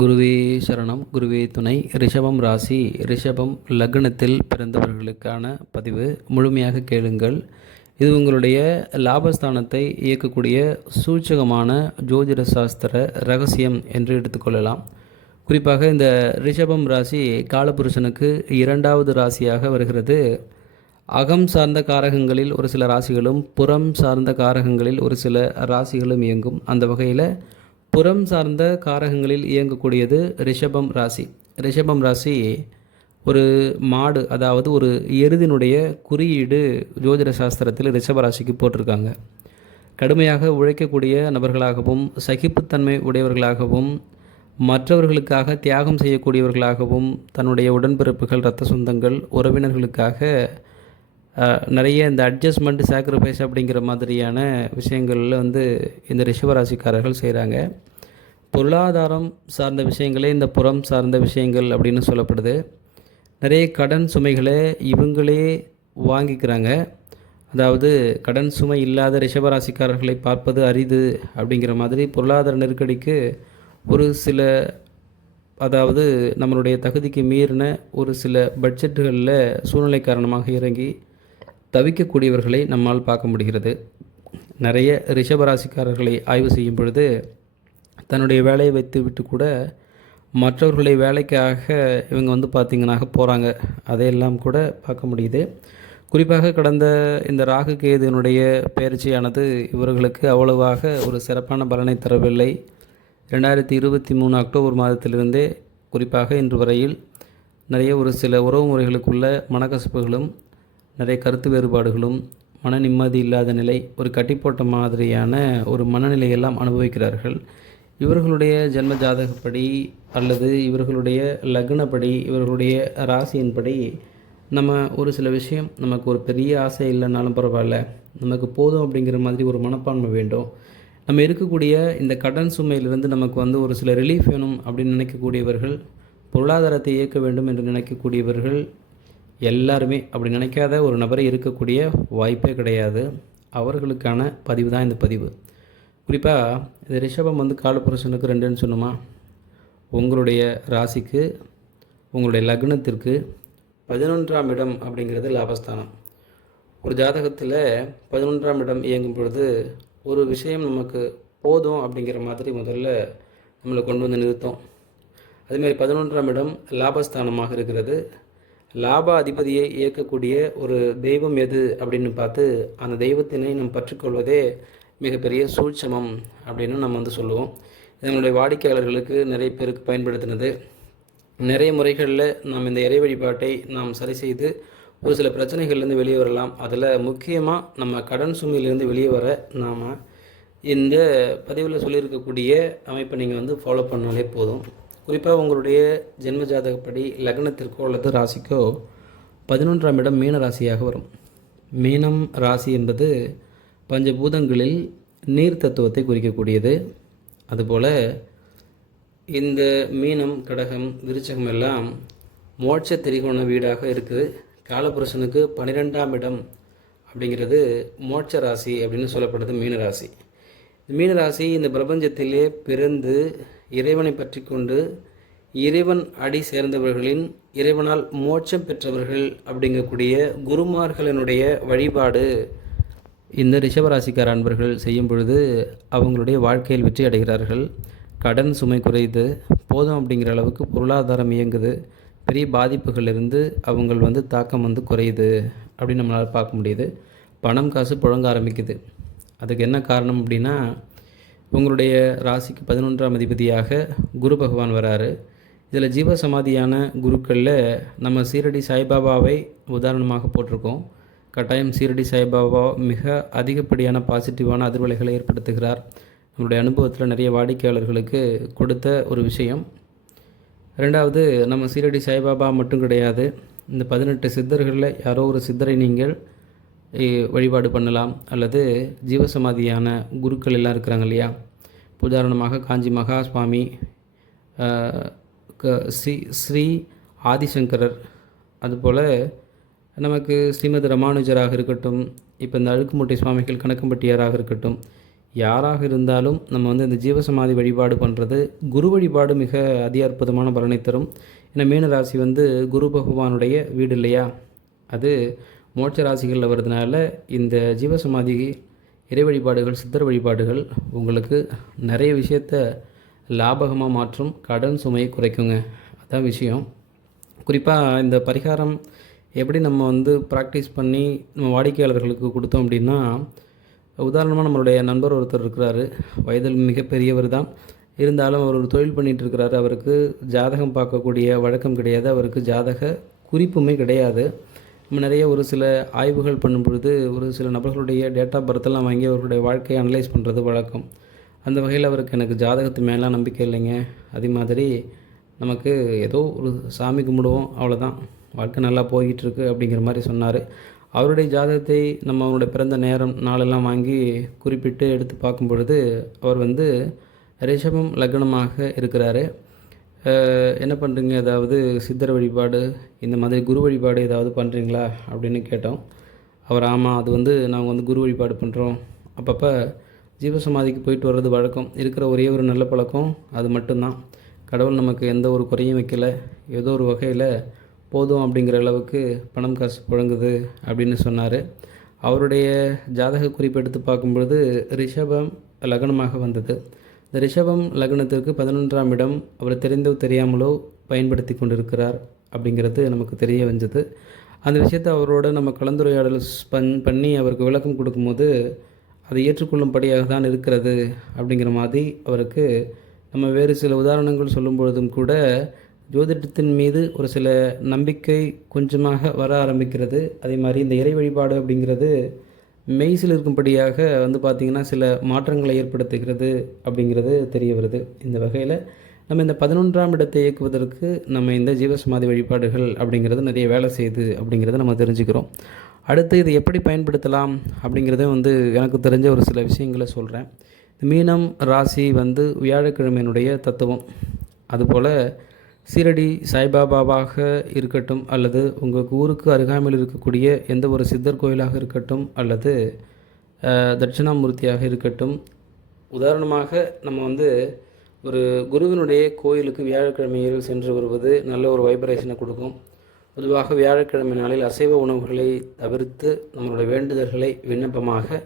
குருவே சரணம் குருவே துணை. ரிஷபம் ராசி ரிஷபம் லக்னத்தில் பிறந்தவர்களுக்கான பதிவு. முழுமையாக கேளுங்கள். இது உங்களுடைய லாபஸ்தானத்தை இயக்கக்கூடிய சூச்சகமான ஜோதிட சாஸ்திர ரகசியம் என்று எடுத்துக்கொள்ளலாம் குறிப்பாக இந்த ரிஷபம் ராசி காலபுருஷனுக்கு இரண்டாவது ராசியாக வருகிறது. அகம் சார்ந்த காரகங்களில் ஒரு சில ராசிகளும் புறம் சார்ந்த காரகங்களில் ஒரு சில ராசிகளும் இயங்கும். அந்த வகையில் புறம் சார்ந்த காரகங்களில் இயங்கக்கூடியது ரிஷபம் ராசி. ரிஷபம் ராசி ஒரு மாடு அதாவது ஒரு எருதினுடைய குறியீடு ஜோதிட சாஸ்திரத்தில் ரிஷப ராசிக்கு போட்டிருக்காங்க. கடுமையாக உழைக்கக்கூடிய நபர்களாகவும் சகிப்புத்தன்மை உடையவர்களாகவும் மற்றவர்களுக்காக தியாகம் செய்யக்கூடியவர்களாகவும் தன்னுடைய உடன்பிறப்புகள் இரத்த சொந்தங்கள் உறவினர்களுக்காக நிறைய இந்த அட்ஜஸ்ட்மெண்ட் சாக்ரிஃபைஸ் அப்படிங்கிற மாதிரியான விஷயங்களில் வந்து இந்த ரிஷபராசிக்காரர்கள் செய்கிறாங்க பொருளாதாரம் சார்ந்த விஷயங்களே இந்த புறம் சார்ந்த விஷயங்கள் அப்படின்னு சொல்லப்படுது. நிறைய கடன் சுமைகளை இவங்களே வாங்கிக்கிறாங்க. அதாவது கடன் சுமை இல்லாத ரிஷபராசிக்காரர்களை பார்ப்பது அரிது அப்படிங்கிற மாதிரி பொருளாதார நெருக்கடிக்கு ஒரு சில அதாவது நம்மளுடைய தகுதிக்கு மீறின ஒரு சில பட்ஜெட்டுகளில் சூழ்நிலை காரணமாக இறங்கி தவிக்கக்கூடியவர்களை நம்மால் பார்க்க முடிகிறது. நிறைய ரிஷபராசிக்காரர்களை ஆய்வு செய்யும் பொழுது தன்னுடைய வேலையை வைத்து விட்டு கூட மற்றவர்களை வேலைக்காக இவங்க வந்து பார்த்திங்கனாக போகிறாங்க அதையெல்லாம் கூட பார்க்க முடியுது. குறிப்பாக கடந்த இந்த ராகு கேதுனுடைய பயிற்சியானது இவர்களுக்கு அவ்வளவாக ஒரு சிறப்பான பலனை தரவில்லை. ரெண்டாயிரத்தி இருபத்தி மூணு அக்டோபர் மாதத்திலிருந்தே குறிப்பாக இன்று வரையில் நிறைய ஒரு சில உறவு முறைகளுக்குள்ள மனக்கசப்புகளும் நிறைய கருத்து வேறுபாடுகளும் மன நிம்மதி இல்லாத நிலை ஒரு கட்டி போட்ட மாதிரியான ஒரு மனநிலையெல்லாம் அனுபவிக்கிறார்கள். இவர்களுடைய ஜென்ம ஜாதகப்படி அல்லது இவர்களுடைய லக்னப்படி இவர்களுடைய ராசியின்படி நம்ம ஒரு சில விஷயம் நமக்கு ஒரு பெரிய ஆசை இல்லைனாலும் பரவாயில்ல. நமக்கு போதும் அப்படிங்கிற மாதிரி ஒரு மனப்பான்மை வேண்டும். நம்ம இருக்கக்கூடிய இந்த கடன் சுமையிலிருந்து நமக்கு வந்து ஒரு சில ரிலீஃப் வேணும் அப்படின்னு நினைக்கக்கூடியவர்கள் பொருளாதாரத்தை இயக்க வேண்டும் என்று நினைக்கக்கூடியவர்கள் எல்லாருமே. அப்படி நினைக்காத ஒரு நபரை இருக்கக்கூடிய வாய்ப்பே கிடையாது. அவர்களுக்கான பதிவு தான் இந்த பதிவு. குறிப்பாக இந்த ரிஷபம் வந்து காலப்புருஷனுக்கு ரெண்டுன்னு சொன்னோமா? உங்களுடைய ராசிக்கு உங்களுடைய லக்னத்திற்கு பதினொன்றாம் இடம் அப்படிங்கிறது லாபஸ்தானம். ஒரு ஜாதகத்தில் பதினொன்றாம் இடம் இயங்கும் பொழுது ஒரு விஷயம் நமக்கு போதும் அப்படிங்கிற மாதிரி முதல்ல நம்மளை கொண்டு வந்து நிறுத்தும். அதேமாதிரி பதினொன்றாம் இடம் லாபஸ்தானமாக இருக்கிறது. லாப அதிபதியை இயக்கக்கூடிய ஒரு தெய்வம் எது அப்படின்னு பார்த்து அந்த தெய்வத்தினை நாம் பற்றிக்கொள்வதே மிகப்பெரிய சூட்சமம் அப்படின்னு நம்ம வந்து சொல்லுவோம். இதனுடைய வாடிக்கையாளர்களுக்கு நிறைய பேருக்கு பயன்படுத்தினது. நிறைய முறைகளில் நாம் இந்த இறை வழிபாட்டை நாம் சரி செய்து ஒரு சில பிரச்சனைகள்லேருந்து வெளியே வரலாம். அதில் முக்கியமாக நம்ம கடன் சுமையிலேருந்து வெளியே வர நாம் இந்த பதிவில் சொல்லியிருக்கக்கூடிய அமைப்பை நீங்கள் வந்து ஃபாலோ பண்ணாலே போதும். குறிப்பாக உங்களுடைய ஜென்ம ஜாதகப்படி லக்னத்திற்கோ அல்லது ராசிக்கோ பதினொன்றாம் இடம் மீன ராசியாக வரும். மீனம் ராசி என்பது பஞ்சபூதங்களில் நீர் தத்துவத்தை குறிக்கக்கூடியது. அதுபோல் இந்த மீனம் கடகம் விருச்சகம் எல்லாம் மோட்ச திரிகோண வீடாக இருக்குது. காலபுருஷனுக்கு பன்னிரெண்டாம் இடம் அப்படிங்கிறது மோட்ச ராசி அப்படின்னு சொல்லப்படுது மீன ராசி. மீன ராசி இந்த பிரபஞ்சத்திலே பிறந்து இறைவனை பற்றி கொண்டு இறைவன் அடி சேர்ந்தவர்களின் இறைவனால் மோட்சம் பெற்றவர்கள் அப்படிங்கக்கூடிய குருமார்களினுடைய வழிபாடு இந்த ரிஷபராசிக்கார அன்பர்கள் செய்யும் பொழுது அவங்களுடைய வாழ்க்கையில் வெற்றி அடைகிறார்கள். கடன் சுமை குறையுது. போதும் அப்படிங்கிற அளவுக்கு பொருளாதாரம் இயங்குது. பெரிய பாதிப்புகளிலிருந்து அவங்கள் வந்து தாக்கம் வந்து குறையுது அப்படின்னு நம்மளால் பார்க்க முடியுது. பணம் காசு புழங்க ஆரம்பிக்குது. அதுக்கு என்ன காரணம் அப்படின்னா உங்களுடைய ராசிக்கு பதினொன்றாம் அதிபதியாக குரு பகவான் வராரு. இதில் ஜீவசமாதியான குருக்களில் நம்ம சீரடி சாய்பாபாவை உதாரணமாக போட்டிருக்கோம். கட்டாயம் சீரடி சாய்பாபா மிக அதிகப்படியான பாசிட்டிவான அதிர்வலைகளை ஏற்படுத்துகிறார். நம்மளுடைய அனுபவத்தில் நிறைய வாடிக்கையாளர்களுக்கு கொடுத்த ஒரு விஷயம். ரெண்டாவது நம்ம சீரடி சாய்பாபா மட்டும் கிடையாது. இந்த பதினெட்டு சித்தர்களில் யாரோ ஒரு சித்தரை நீங்கள் வழிபாடு பண்ணலாம். அல்லது ஜீவசமாதியான குருக்கள் எல்லாம் இருக்கிறாங்க இல்லையா? உதாரணமாக காஞ்சி மகா சுவாமி க- ஸ்ரீ ஸ்ரீ ஆதிசங்கரர். அதுபோல் நமக்கு ஸ்ரீமத் ராமானுஜராக இருக்கட்டும் இப்போ இந்த அழுக்குமுட்டை சுவாமிகள் கணக்கம்பட்டியாராக இருக்கட்டும் யாராக இருந்தாலும் நம்ம வந்து இந்த ஜீவசமாதி வழிபாடு பண்ணுறது குரு வழிபாடு மிக அதி அற்புதமான பலனை தரும். ஏன்னா மீன ராசி வந்து குரு பகவானுடைய வீடு இல்லையா? அது மோட்ச ராசிகளில் வர்றதுனால இந்த ஜீவசமாதி இறை வழிபாடுகள் சித்தர் வழிபாடுகள் உங்களுக்கு நிறைய விஷயத்த லாபகமாக மாற்றும் கடன் சுமையை குறைக்குங்க. அதான் விஷயம். குறிப்பாக இந்த பரிகாரம் எப்படி நம்ம வந்து ப்ராக்டிஸ் பண்ணி நம்ம வாடிக்கையாளர்களுக்கு கொடுத்தோம் அப்படின்னா உதாரணமாக நம்மளுடைய நண்பர் ஒருத்தர் இருக்கிறாரு. வயதில் மிகப்பெரியவர் தான். இருந்தாலும் அவர் ஒரு தொழில் பண்ணிகிட்டு இருக்கிறாரு. அவருக்கு ஜாதகம் பார்க்கக்கூடிய வழக்கம் கிடையாது. அவருக்கு ஜாதக குறிப்புமே கிடையாது. நம்ம நிறைய ஒரு சில ஆய்வுகள் பண்ணும் பொழுது ஒரு சில நபர்களுடைய டேட்டா பர்த்தெல்லாம் வாங்கி அவர்களுடைய வாழ்க்கையை அனலைஸ் பண்ணுறது வழக்கம். அந்த வகையில் அவருக்கு எனக்கு ஜாதகத்து மேலாம் நம்பிக்கை இல்லைங்க. அதே மாதிரி நமக்கு ஏதோ ஒரு சாமி கும்பிடுவோம். அவ்வளோதான் வாழ்க்கை நல்லா போய்கிட்டுருக்கு அப்படிங்கிற மாதிரி சொன்னார். அவருடைய ஜாதகத்தை நம்ம அவருடைய பிறந்த நேரம் நாளெல்லாம் வாங்கி குறிப்பிட்டு எடுத்து பார்க்கும் பொழுது அவர் வந்து ரிஷபம் லக்னமாக இருக்கிறாரு. என்ன பண்ணுறீங்க ஏதாவது சித்தர் வழிபாடு இந்த மாதிரி குரு வழிபாடு ஏதாவது பண்ணுறீங்களா அப்படின்னு கேட்டோம். அவர் ஆமாம் அது வந்து நாங்கள் வந்து குரு வழிபாடு பண்ணுறோம் அப்பப்போ ஜீவசமாதிக்கு போயிட்டு வர்றது வழக்கம். இருக்கிற ஒரே ஒரு நல்ல பழக்கம் அது மட்டும்தான். கடவுள் நமக்கு எந்த ஒரு குறையும் வைக்கல. ஏதோ ஒரு வகையில் போதும் அப்படிங்கிற அளவுக்கு பணம் காசு புழங்குது அப்படின்னு சொன்னார். அவருடைய ஜாதக குறிப்பு எடுத்து பார்க்கும்பொழுது ரிஷபம் லக்னமாக வந்தது. இந்த ரிஷபம் லக்னத்திற்கு பதினொன்றாம் இடம் அவர் தெரிந்தோ தெரியாமலோ பயன்படுத்தி கொண்டிருக்கிறார் அப்படிங்கிறது நமக்கு தெரிய வந்தது. அந்த விஷயத்தை அவரோட நம்ம கலந்துரையாடல் பண் பண்ணி அவருக்கு விளக்கம் கொடுக்கும்போது அதை ஏற்றுக்கொள்ளும்படியாக தான் இருக்கிறது அப்படிங்கிற மாதிரி அவருக்கு நம்ம வேறு சில உதாரணங்கள் சொல்லும் பொழுதும் கூட ஜோதிடத்தின் மீது ஒரு சில நம்பிக்கை கொஞ்சமாக வர ஆரம்பிக்கிறது. அதே மாதிரி இந்த இறை வழிபாடு அப்படிங்கிறது மெய்சில் இருக்கும்படியாக வந்து பார்த்திங்கன்னா சில மாற்றங்களை ஏற்படுத்துகிறது அப்படிங்கிறது தெரிய வருது. இந்த வகையில் நம்ம இந்த பதினொன்றாம் இடத்தை இயக்குவதற்கு நம்ம இந்த ஜீவசமாதி வழிபாடுகள் அப்படிங்கிறது நிறைய வேலை செய்யுது அப்படிங்கிறத நம்ம தெரிஞ்சுக்கிறோம். அடுத்து இதை எப்படி பயன்படுத்தலாம் அப்படிங்கிறத வந்து எனக்கு தெரிஞ்ச ஒரு சில விஷயங்களை சொல்கிறேன் மீனம் ராசி வந்து வியாழக்கிழமையினுடைய தத்துவம். அதுபோல் சீரடி சாய்பாபாவாக இருக்கட்டும் அல்லது உங்கள் ஊருக்கு அருகாமையில் இருக்கக்கூடிய எந்த ஒரு சித்தர் கோயிலாக இருக்கட்டும் அல்லது தட்சிணாமூர்த்தியாக இருக்கட்டும். உதாரணமாக நம்ம வந்து ஒரு குருவினுடைய கோயிலுக்கு வியாழக்கிழமையில் சென்று வருவது நல்ல ஒரு வைப்ரேஷனை கொடுக்கும். பொதுவாக வியாழக்கிழமை நாளில் அசைவ உணவுகளை தவிர்த்து நம்மளுடைய வேண்டுதல்களை விண்ணப்பமாக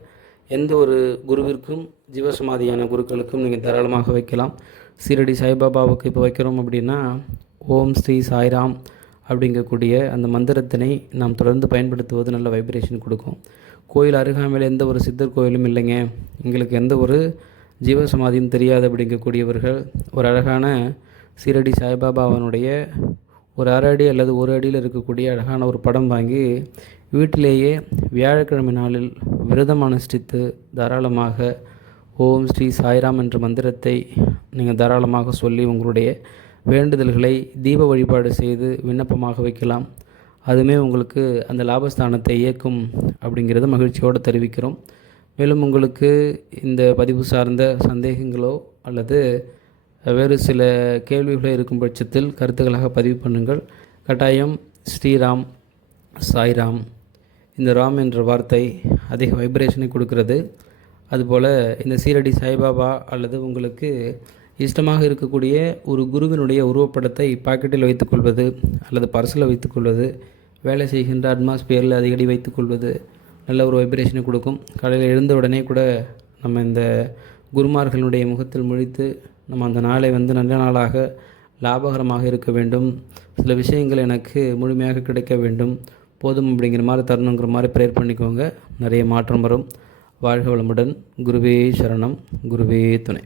எந்த ஒரு குருவிற்கும் ஜீவசமாதியான குருக்களுக்கும் நீங்கள் தாராளமாக வைக்கலாம். சீரடி சாய்பாபாவுக்கு இப்போ வைக்கிறோம் அப்படின்னா ஓம் ஸ்ரீ சாய்ராம் அப்படிங்கக்கூடிய அந்த மந்திரத்தினை நாம் தொடர்ந்து பயன்படுத்துவது நல்ல வைப்ரேஷன் கொடுக்கும். கோயில் அருகாமையில் எந்த ஒரு சித்தர் கோயிலும் இல்லைங்க. எங்களுக்கு எந்த ஒரு ஜீவசமாதியும் தெரியாது அப்படிங்கக்கூடியவர்கள் ஒரு அழகான சீரடி சாய்பாபாவனுடைய ஒரு அரை அடி அல்லது ஒரு அடியில் இருக்கக்கூடிய அழகான ஒரு படம் வாங்கி வீட்டிலேயே வியாழக்கிழமை நாளில் விரதம் அனுஷ்டித்து தாராளமாக ஓம் ஸ்ரீ சாய்ராம் என்ற மந்திரத்தை நீங்கள் தாராளமாக சொல்லி உங்களுடைய வேண்டுதல்களை தீப வழிபாடு செய்து விண்ணப்பமாக வைக்கலாம். அதுவுமே உங்களுக்கு அந்த லாபஸ்தானத்தை இயக்கும் அப்படிங்கிறத மகிழ்ச்சியோடு தெரிவிக்கிறோம். மேலும் உங்களுக்கு இந்த பதிவு சார்ந்த சந்தேகங்களோ அல்லது வேறு சில கேள்விகளோ இருக்கும் பட்சத்தில் கருத்துக்களாக பதிவு பண்ணுங்கள். கட்டாயம் ஸ்ரீராம் சாய்ராம் இந்த ராம் என்ற வார்த்தை அதிக வைப்ரேஷனை கொடுக்கிறது. அதுபோல் இந்த சீரடி சாய்பாபா அல்லது உங்களுக்கு இஷ்டமாக இருக்கக்கூடிய ஒரு குருவினுடைய உருவப்படத்தை பாக்கெட்டில் வைத்துக்கொள்வது அல்லது பர்சில் வைத்துக்கொள்வது வேலை செய்கின்ற அட்மாஸ்பியரில் அதிகடி வைத்துக்கொள்வது நல்ல ஒரு வைப்ரேஷனை கொடுக்கும். காலையில் எழுந்த உடனே கூட நம்ம இந்த குருமார்களுடைய முகத்தில் முழித்து நம்ம அந்த நாளை வந்து நல்ல நாளாக லாபகரமாக இருக்க வேண்டும். சில விஷயங்கள் எனக்கு முழுமையாக கிடைக்க வேண்டும். போதும் அப்படிங்கிற மாதிரி தரணுங்கிற மாதிரி ப்ரேயர் பண்ணிக்கோங்க. நிறைய மாற்றம் வரும். வாழ்க வளமுடன். குருவே சரணம். குருவே துணை.